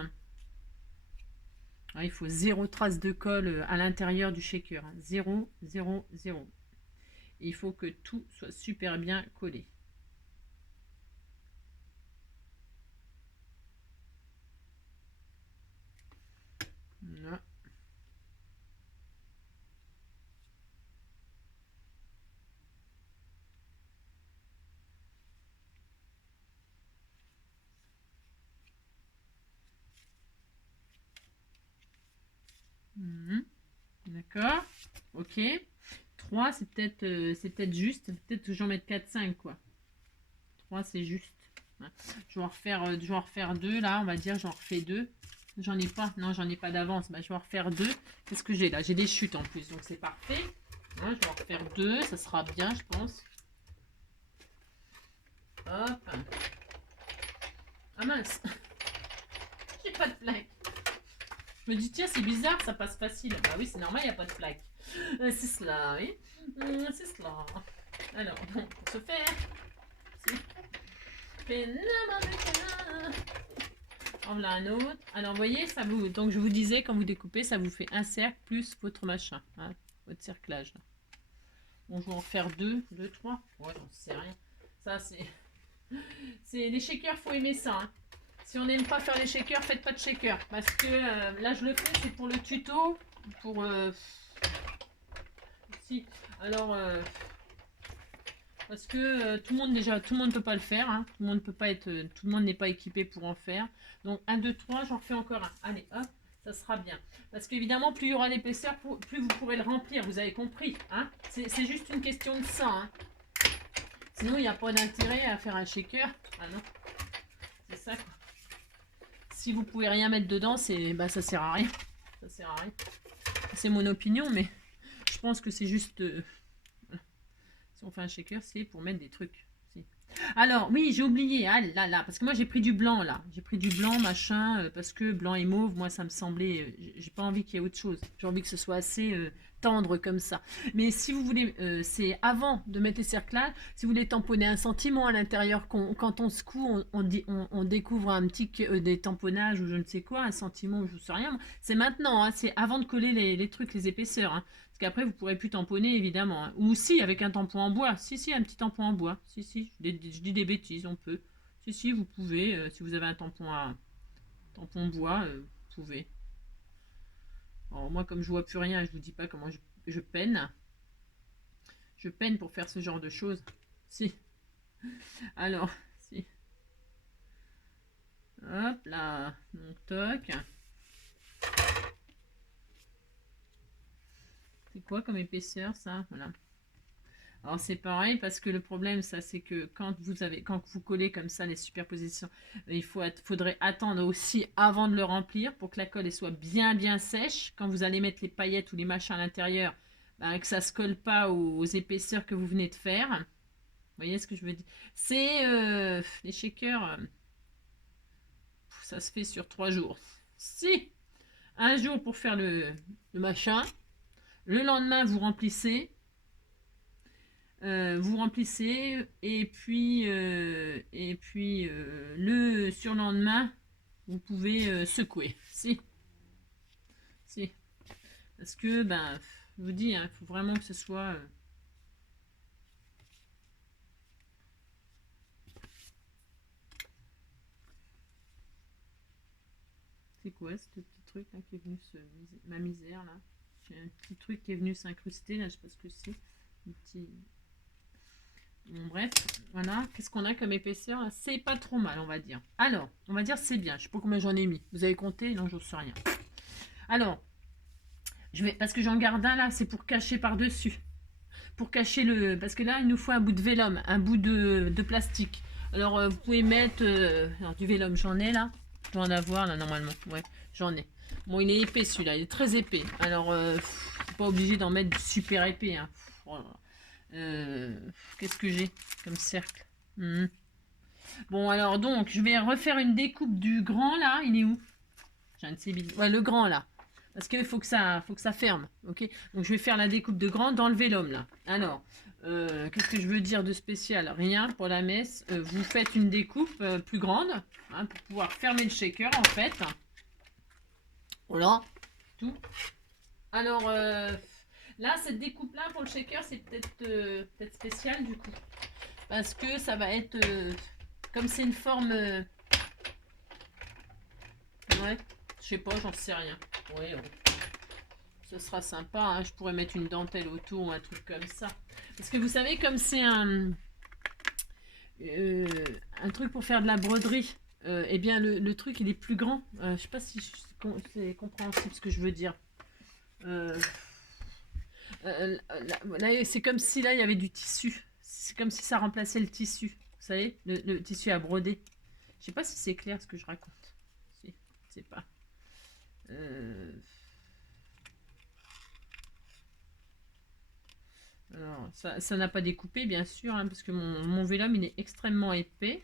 il faut 0 trace de colle à l'intérieur du shaker. Hein. 0, 0, 0. Il faut que tout soit super bien collé. Voilà. D'accord. Ok. 3, c'est peut-être juste. Peut-être que j'en mette 4, 5, quoi. 3, c'est juste. Je vais en refaire 2, là. On va dire, j'en refais 2. J'en ai pas. Non, j'en ai pas d'avance. Je vais en refaire 2. Qu'est-ce que j'ai là? J'ai des chutes en plus, donc c'est parfait. Je vais en refaire 2. Ça sera bien, je pense. Hop. Ah mince. J'ai pas de plaque. Je me dis, tiens, c'est bizarre, ça passe facile. Bah oui, c'est normal, il n'y a pas de plaque. C'est cela, oui. C'est cela. Alors, donc, pour ce faire, en voilà un autre. Alors, vous voyez, ça vous. Donc, je vous disais, quand vous découpez, ça vous fait un cercle plus votre machin, hein, votre cerclage. Là. Bon, je vais en faire 2, 3. Ouais, j'en sais rien. Ça, c'est. Les shakers, faut aimer ça. Hein. Si on n'aime pas faire les shakers, faites pas de shakers. Parce que là, je le fais, c'est pour le tuto. Pour. Si. Alors. Parce que tout le monde peut pas le faire. Hein. Tout le monde n'est pas équipé pour en faire. Donc 1, 2, 3, j'en refais encore un. Allez, hop, ça sera bien. Parce qu'évidemment, plus il y aura d'épaisseur, plus vous pourrez le remplir. Vous avez compris. Hein. C'est juste une question de ça. Hein. Sinon, il n'y a pas d'intérêt à faire un shaker. Ah non. C'est ça quoi. Si vous pouvez rien mettre dedans, ça sert à rien. Ça sert à rien. C'est mon opinion, mais je pense que c'est juste... Si on fait un shaker, c'est pour mettre des trucs. Si. Alors, oui, j'ai oublié. Ah là, parce que moi, j'ai pris du blanc, là. J'ai pris du blanc, machin, parce que blanc et mauve, moi, ça me semblait... j'ai pas envie qu'il y ait autre chose. J'ai envie que ce soit assez tendre comme ça. Mais si vous voulez, c'est avant de mettre les cerclages, si vous voulez tamponner un sentiment à l'intérieur, quand on secoue, on découvre un petit des tamponnages ou je ne sais quoi, un sentiment ou je ne sais rien. C'est maintenant, hein, c'est avant de coller les trucs, les épaisseurs. Hein, parce qu'après, vous ne pourrez plus tamponner, évidemment. Hein. Ou si, avec un tampon en bois. Si, un petit tampon en bois. Si, je dis des bêtises, on peut. Si, vous pouvez. Si vous avez un tampon bois, vous pouvez. Alors, moi, comme je vois plus rien, je vous dis pas comment je peine. Je peine pour faire ce genre de choses. Si. Alors, si. Hop là. Donc, toc. C'est quoi comme épaisseur, ça? Voilà. Alors, c'est pareil, parce que le problème, ça, c'est que quand vous collez comme ça les superpositions, il faudrait attendre aussi avant de le remplir pour que la colle soit bien sèche. Quand vous allez mettre les paillettes ou les machins à l'intérieur, ben, que ça se colle pas aux épaisseurs que vous venez de faire. Vous voyez ce que je veux dire? C'est les shakers, ça se fait sur 3 jours. Si un jour pour faire le machin, le lendemain vous remplissez. Et puis le surlendemain vous pouvez secouer. Si parce que ben je vous dis, hein, faut vraiment que ce soit c'est quoi ce petit truc là qui est venu ma misère là, j'ai un petit truc qui est venu s'incruster là, je sais pas ce que c'est, un petit. Bon, bref, voilà. Qu'est-ce qu'on a comme épaisseur? C'est pas trop mal, on va dire. Alors, on va dire c'est bien. Je sais pas combien j'en ai mis. Vous avez compté? Non, j'en sais rien. Alors, parce que j'en garde un là, c'est pour cacher par-dessus. Pour cacher le... Parce que là, il nous faut un bout de vélum, un bout de plastique. Alors, vous pouvez mettre... alors, du vélum, j'en ai là. Je dois en avoir là, normalement. Ouais, j'en ai. Bon, il est épais celui-là, il est très épais. Alors, c'est pas obligé d'en mettre du super épais. Hein. Oh là là. Qu'est-ce que j'ai comme cercle? Bon, alors donc, je vais refaire une découpe du grand là. Il est où? J'ai un de ces bidons. Ouais, le grand là. Parce qu'il faut que ça ferme. Ok. Donc, je vais faire la découpe de grand dans le vélum là. Alors, qu'est-ce que je veux dire de spécial? Rien pour la messe. Vous faites une découpe plus grande hein, pour pouvoir fermer le shaker en fait. Voilà. Tout. Alors, là, cette découpe-là pour le shaker, c'est peut-être spécial du coup. Parce que ça va être... comme c'est une forme... ouais, je sais pas, j'en sais rien. Ouais, ce sera sympa, hein, je pourrais mettre une dentelle autour ou un truc comme ça. Parce que vous savez, comme c'est un truc pour faire de la broderie, eh bien le truc il est plus grand. Je sais pas si c'est compréhensible ce que je veux dire. Là, c'est comme si là il y avait du tissu. C'est comme si ça remplaçait le tissu. Vous savez, le tissu à broder. Je sais pas si c'est clair ce que je raconte. Si, je sais pas. Alors, ça n'a pas découpé, bien sûr, hein, parce que mon vélum il est extrêmement épais.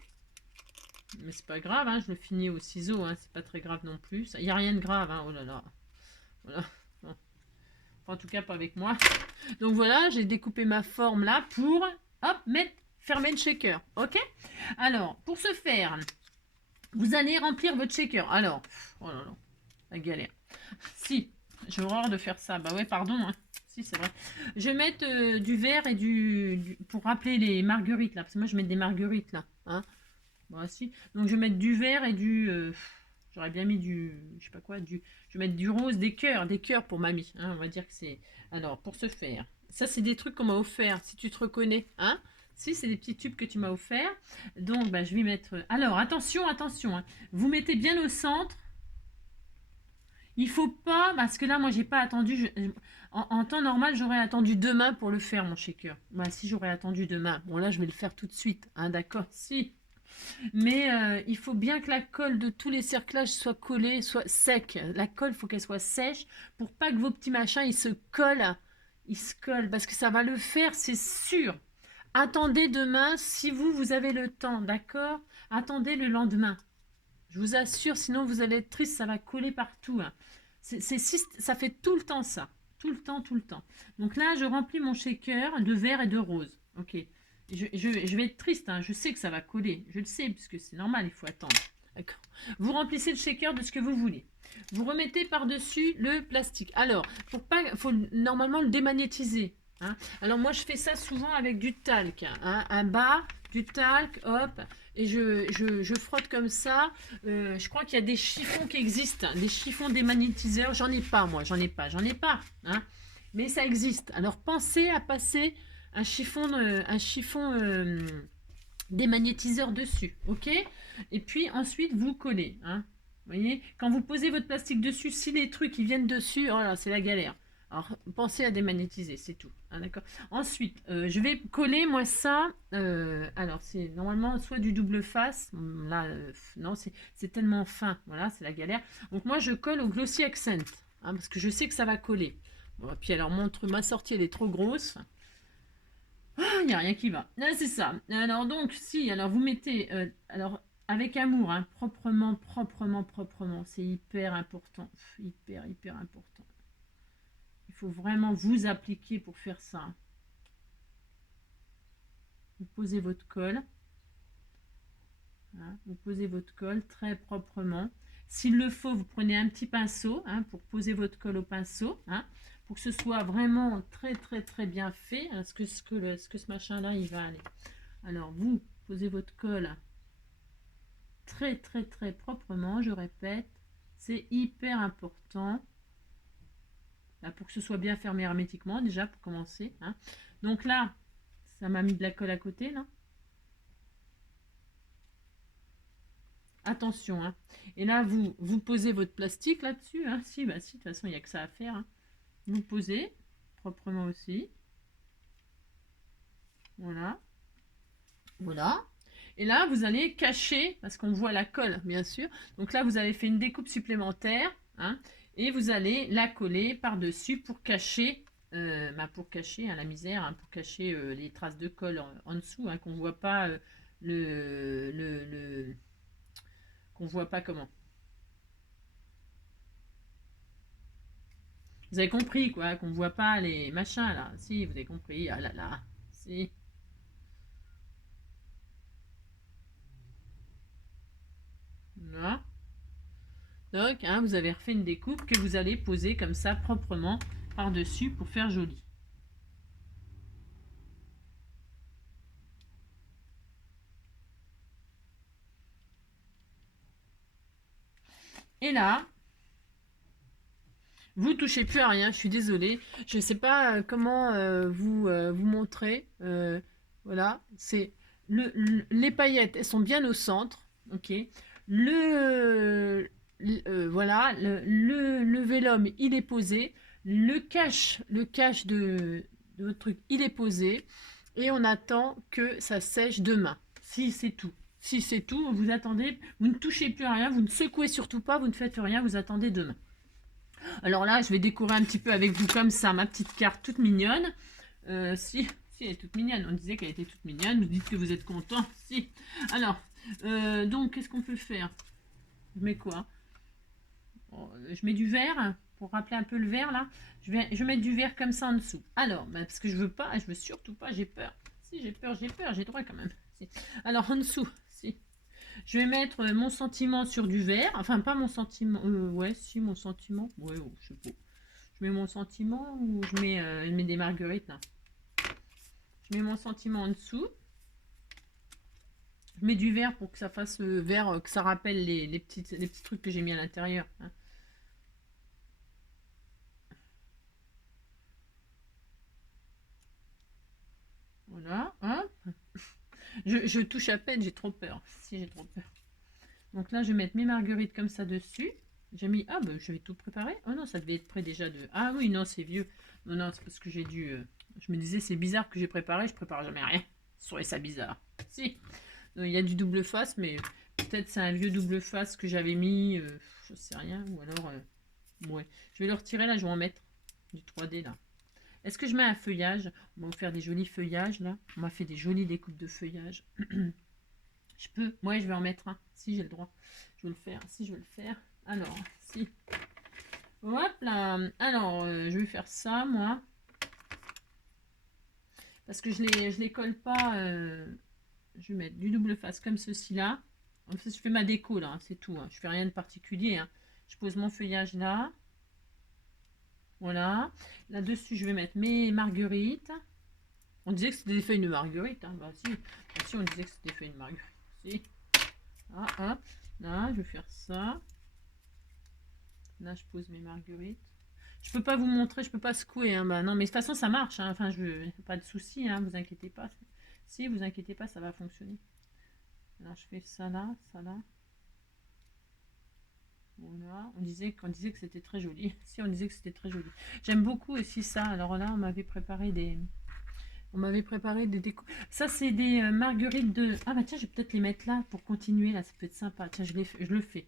Mais c'est pas grave, hein, je le finis au ciseau, hein, c'est pas très grave non plus. Il n'y a rien de grave, hein, oh là là. Voilà. Bon. Enfin, en tout cas, pas avec moi. Donc voilà, j'ai découpé ma forme là pour, hop, fermer le shaker. Ok? Alors, pour ce faire, vous allez remplir votre shaker. Alors, oh là là, la galère. Si, j'ai horreur de faire ça. Bah ouais, pardon. Hein. Si, c'est vrai. Je vais mettre du verre et pour rappeler les marguerites là. Parce que moi, je mets des marguerites là. Hein. Bon, si. Donc, je vais mettre du vert et j'aurais bien mis je sais pas quoi, je vais mettre du rose, des cœurs pour mamie. Hein, on va dire que c'est... Alors, pour ce faire, ça, c'est des trucs qu'on m'a offert, si tu te reconnais. Hein. Si, c'est des petits tubes que tu m'as offert. Donc, bah, je vais mettre... Alors, attention. Hein. Vous mettez bien au centre. Il faut pas... Parce que là, moi, j'ai pas attendu... En temps normal, j'aurais attendu demain pour le faire, mon shaker. Bah, si j'aurais attendu demain. Bon, là, je vais le faire tout de suite. Hein, d'accord? Si. Mais il faut bien que la colle de tous les cerclages soit collée, soit sec. La colle, il faut qu'elle soit sèche pour pas que vos petits machins, ils se collent. Ils se collent parce que ça va le faire, c'est sûr. Attendez demain si vous avez le temps, d'accord? Attendez le lendemain. Je vous assure, sinon vous allez être triste, ça va coller partout. Hein. Ça fait tout le temps ça. tout le temps, tout le temps. Donc là, je remplis mon shaker de vert et de rose. Ok. Je vais être triste, hein. Je sais que ça va coller. Je le sais, puisque c'est normal, il faut attendre. D'accord. Vous remplissez le shaker de ce que vous voulez. Vous remettez par-dessus le plastique. Alors, pour pas, faut normalement le démagnétiser. Hein. Alors moi, je fais ça souvent avec du talc. Hein. Un bas, du talc, hop. Et je frotte comme ça. Je crois qu'il y a des chiffons qui existent. Des chiffons démagnétiseurs. J'en ai pas, moi. J'en ai pas. Hein. Mais ça existe. Alors, pensez à passer un chiffon démagnétiseur dessus. OK? Et puis, ensuite, vous collez. Hein. Vous voyez, quand vous posez votre plastique dessus, si les trucs ils viennent dessus, oh là, c'est la galère. Alors, pensez à démagnétiser, c'est tout. Hein, d'accord. Ensuite, je vais coller, moi, ça. Alors, c'est normalement soit du double face. Là, non, c'est tellement fin. Voilà, c'est la galère. Donc, moi, je colle au Glossy Accent. Hein, parce que je sais que ça va coller. Bon, puis, alors, ma sortie, elle est trop grosse. Il n'y a rien qui va. Ah, c'est ça. Alors, donc, si, alors, vous mettez... alors, avec amour, hein, proprement. C'est hyper important. Hyper important. Il faut vraiment vous appliquer pour faire ça. Vous posez votre colle. Hein, vous posez votre colle très proprement. S'il le faut, vous prenez un petit pinceau hein, pour poser votre colle au pinceau. Hein, pour que ce soit vraiment très bien fait. Est-ce que ce machin-là, il va aller. Alors, vous posez votre colle très proprement, je répète. C'est hyper important. Là, pour que ce soit bien fermé hermétiquement, déjà, pour commencer. Hein. Donc là, ça m'a mis de la colle à côté, là. Attention, hein. Et là, vous posez votre plastique là-dessus. Hein. Si, de toute façon, il n'y a que ça à faire. Hein. Vous posez proprement aussi. Voilà. Voilà. Et là, vous allez cacher, parce qu'on voit la colle, bien sûr. Donc là, vous avez fait une découpe supplémentaire. Hein, et vous allez la coller par-dessus pour cacher, hein, la misère, hein, pour cacher les traces de colle en dessous, hein, qu'on ne voit pas qu'on voit pas comment. Vous avez compris, quoi, qu'on ne voit pas les machins, là. Si, vous avez compris. Ah là là. Si. Voilà. Donc, hein, vous avez refait une découpe que vous allez poser comme ça, proprement, par-dessus pour faire joli. Et là, vous touchez plus à rien, je suis désolée. Je ne sais pas comment vous montrer. Voilà, c'est les paillettes, elles sont bien au centre. Ok. Voilà, le vélum, il est posé. Le cache de votre truc, il est posé. Et on attend que ça sèche demain. Si c'est tout. Si c'est tout, vous attendez, vous ne touchez plus à rien, vous ne secouez surtout pas, vous ne faites rien, vous attendez demain. Alors là, je vais décorer un petit peu avec vous comme ça, ma petite carte toute mignonne. Si, elle est toute mignonne. On disait qu'elle était toute mignonne. Vous dites que vous êtes content. Si. Alors, donc, qu'est-ce qu'on peut faire? Je mets quoi? Je mets du vert pour rappeler un peu le vert là. Je vais mettre du vert comme ça en dessous. Alors, parce que je veux surtout pas, j'ai peur. Si, j'ai peur, j'ai droit quand même. Si. Alors, en dessous, si. Je vais mettre mon sentiment sur du vert. Enfin, pas mon sentiment. Ouais, si, mon sentiment. Ouais, je sais pas. Je mets mon sentiment ou je mets des marguerites là. Je mets mon sentiment en dessous. Je mets du vert pour que ça fasse vert, que ça rappelle les petits trucs que j'ai mis à l'intérieur. Hein. Voilà. Hop. Je touche à peine, j'ai trop peur. Si, j'ai trop peur. Donc là, je vais mettre mes marguerites comme ça dessus. J'ai mis... Ah, je vais tout préparer. Oh non, ça devait être prêt déjà de... Ah oui, non, c'est vieux. Non, c'est parce que j'ai dû... Je me disais, c'est bizarre que j'ai préparé. Je prépare jamais rien. Je trouvais ça bizarre. Si. Il y a du double face, mais peut-être c'est un vieux double face que j'avais mis. Je sais rien. Ou alors... ouais. Je vais le retirer là, je vais en mettre du 3D là. Est-ce que je mets un feuillage? On va faire des jolis feuillages là. On m'a fait des jolies découpes de feuillage. Je peux. Je vais en mettre un. Si j'ai le droit. Je vais le faire. Si je veux le faire. Alors, si. Hop là. Alors, je vais faire ça, moi. Parce que je les colle pas. Je vais mettre du double face comme ceci là. En fait, je fais ma déco là, c'est tout. Hein. Je fais rien de particulier. Hein. Je pose mon feuillage là. Voilà. Là-dessus, je vais mettre mes marguerites. On disait que c'était des feuilles de marguerite. Hein. Bah, si. Bah, si, on disait que c'était des feuilles de marguerite. Si. Ah, hop. Là, je vais faire ça. Là, je pose mes marguerites. Je peux pas vous montrer, je peux pas secouer. Hein. Bah, non, mais de toute façon, ça marche. Hein. Enfin, pas de souci, hein, vous inquiétez pas. Si, vous inquiétez pas, ça va fonctionner. Alors, je fais ça là, ça là. Voilà. On disait que c'était très joli. Si, on disait que c'était très joli. J'aime beaucoup aussi ça. Alors là, on m'avait préparé des décos. Ça, c'est des marguerites de... Ah bah tiens, je vais peut-être les mettre là pour continuer. Là, ça peut être sympa. Tiens, je le fais.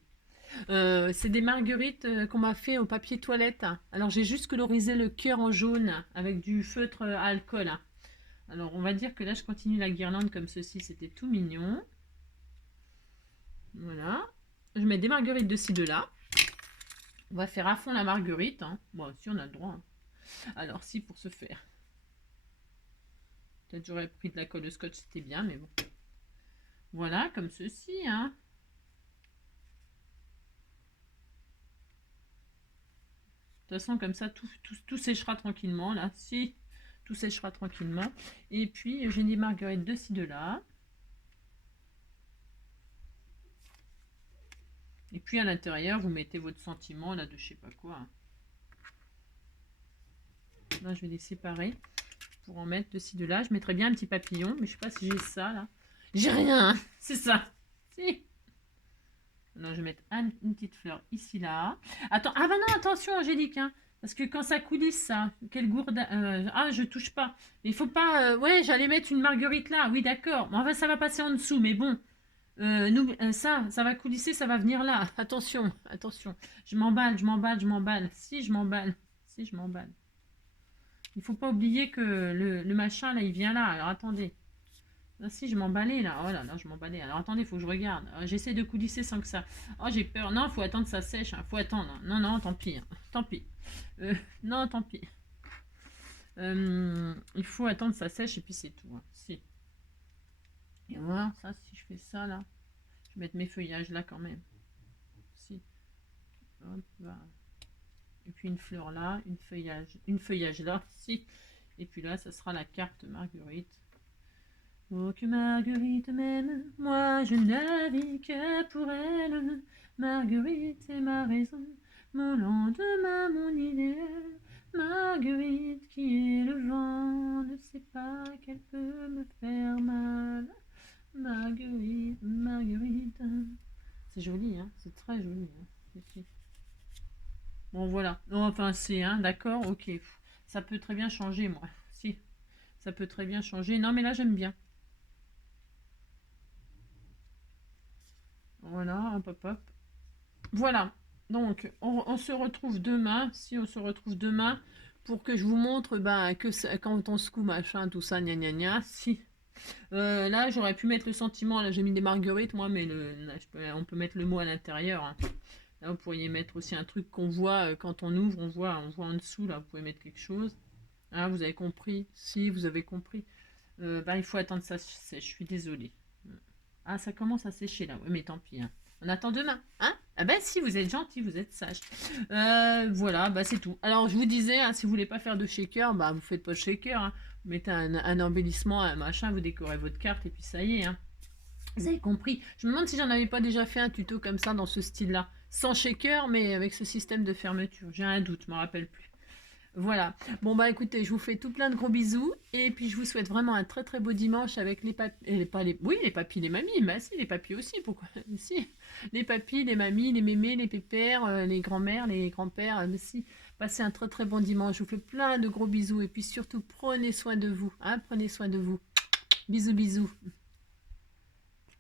C'est des marguerites qu'on m'a fait au papier toilette. Alors, j'ai juste colorisé le cœur en jaune avec du feutre à alcool. Hein. Alors, on va dire que là, je continue la guirlande comme ceci. C'était tout mignon. Voilà. Je mets des marguerites de ci, de là. On va faire à fond la marguerite. Hein. Bon, si on a le droit. Hein. Alors, si, pour ce faire. Peut-être j'aurais pris de la colle de scotch, c'était bien, mais bon. Voilà, comme ceci. Hein. De toute façon, comme ça, tout séchera tranquillement. Là, si, tout séchera tranquillement. Et puis, j'ai des marguerites de ci, de là. Et puis, à l'intérieur, vous mettez votre sentiment, là, de je sais pas quoi. Hein. Là, je vais les séparer pour en mettre de ci, de là. Je mettrais bien un petit papillon, mais je sais pas si j'ai ça, là. J'ai rien, c'est ça. Si. Alors, je vais mettre une petite fleur ici, là. Attends, ah bah non, attention, Angélique, hein. Parce que quand ça coulisse, ça, quelle gourde... ah, je touche pas. Il faut pas... ouais, j'allais mettre une marguerite là. Oui, d'accord. Enfin, ça va passer en dessous, mais bon. Ça va coulisser, ça va venir là. Attention, attention. Je m'emballe, je m'emballe, je m'emballe. Si, je m'emballe. Si, je m'emballe. Il faut pas oublier que le machin, là, il vient là. Alors, attendez. Ah, si, je m'emballais là. Oh là là, je m'emballais. Alors attendez, il faut que je regarde. J'essaie de coulisser sans que ça. Oh, j'ai peur. Non, il faut attendre que ça sèche. Hein. Faut attendre. Non, non, tant pis. Hein. Tant pis. Non, tant pis. Il faut attendre que ça sèche et puis c'est tout. Hein. Si. Et voilà, ça, si je fais ça là, je vais mettre mes feuillages là quand même. Si. Hop, voilà. Et puis une fleur là, une feuillage là. Si. Et puis là, ça sera la carte Marguerite. Oh que Marguerite m'aime, moi je ne vis que pour elle. Marguerite est ma raison, mon lendemain, mon idéal. Marguerite qui est le vent, ne sait pas qu'elle peut me faire mal. Marguerite, Marguerite. C'est joli, hein, c'est très joli. Hein. Bon voilà, non, enfin c'est, hein, d'accord, ok. Ça peut très bien changer, moi. Si, ça peut très bien changer. Non mais là j'aime bien. Voilà, hop, hop, hop. Voilà. Donc, on se retrouve demain. Si on se retrouve demain pour que je vous montre quand on secoue, machin, tout ça, gna gna gna. Si. Là, j'aurais pu mettre le sentiment. Là, j'ai mis des marguerites, moi, mais là, on peut mettre le mot à l'intérieur. Hein. Là, vous pourriez mettre aussi un truc qu'on voit quand on ouvre. On voit en dessous. Là, vous pouvez mettre quelque chose. Ah, vous avez compris. Si, vous avez compris. Il faut attendre ça sèche. Je suis désolée. Ah, ça commence à sécher là. Oui, mais tant pis. Hein. On attend demain. Hein? Ah ben si, vous êtes gentil, vous êtes sage. Voilà, bah c'est tout. Alors, je vous disais, hein, si vous voulez pas faire de shaker, bah vous faites pas de shaker. Hein. Vous mettez un embellissement, un machin, vous décorez votre carte et puis ça y est. Hein. Vous avez compris. Je me demande si j'en avais pas déjà fait un tuto comme ça, dans ce style-là. Sans shaker, mais avec ce système de fermeture. J'ai un doute, je me rappelle plus. Voilà. Bon bah écoutez, je vous fais tout plein de gros bisous et puis je vous souhaite vraiment un très très beau dimanche avec les papis, oui les papis, les mamies, bah si les papis aussi, pourquoi si les papis, les mamies, les mémés, les pépères, les grands-mères, les grands-pères, si passez un très très bon dimanche. Je vous fais plein de gros bisous et puis surtout prenez soin de vous, hein, prenez soin de vous. Bisous bisous.